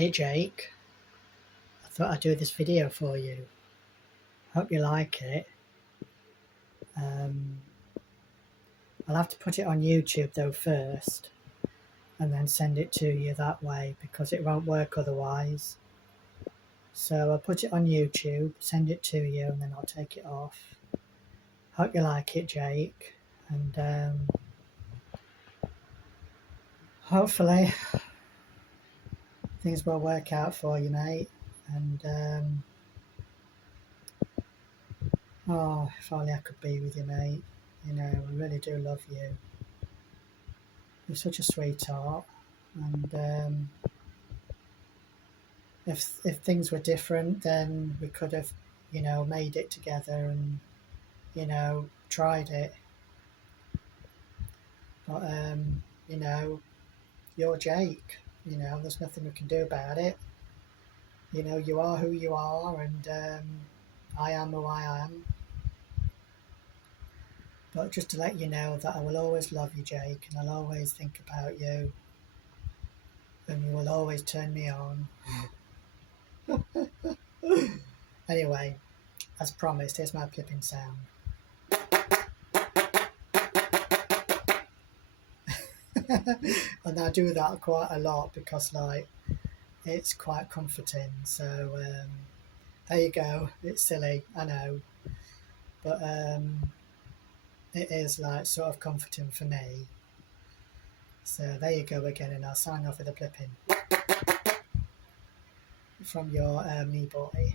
Hey Jake, I thought I'd do this video for you. Hope you like it. Um, I'll have to put it on YouTube though first and then send it to you that way because it won't work otherwise. So I'll put it on YouTube, send it to you, and then I'll take it off. Hope you like it, Jake, and hopefully things will work out for you, mate. And oh, if only I could be with you, mate. You know, I really do love you. You're such a sweetheart, and if things were different, then we could have, made it together and tried it. But you're Jake. There's nothing we can do about it. You are who you are, and I am who I am. But just to let you know that I will always love you, Jake, and I'll always think about you, and you will always turn me on. Anyway, as promised, here's my flipping sound. And I do that quite a lot because, it's quite comforting. So there you go. It's silly, I know, but it is sort of comforting for me. So there you go again, and I'll sign off with a flipping from your me boy.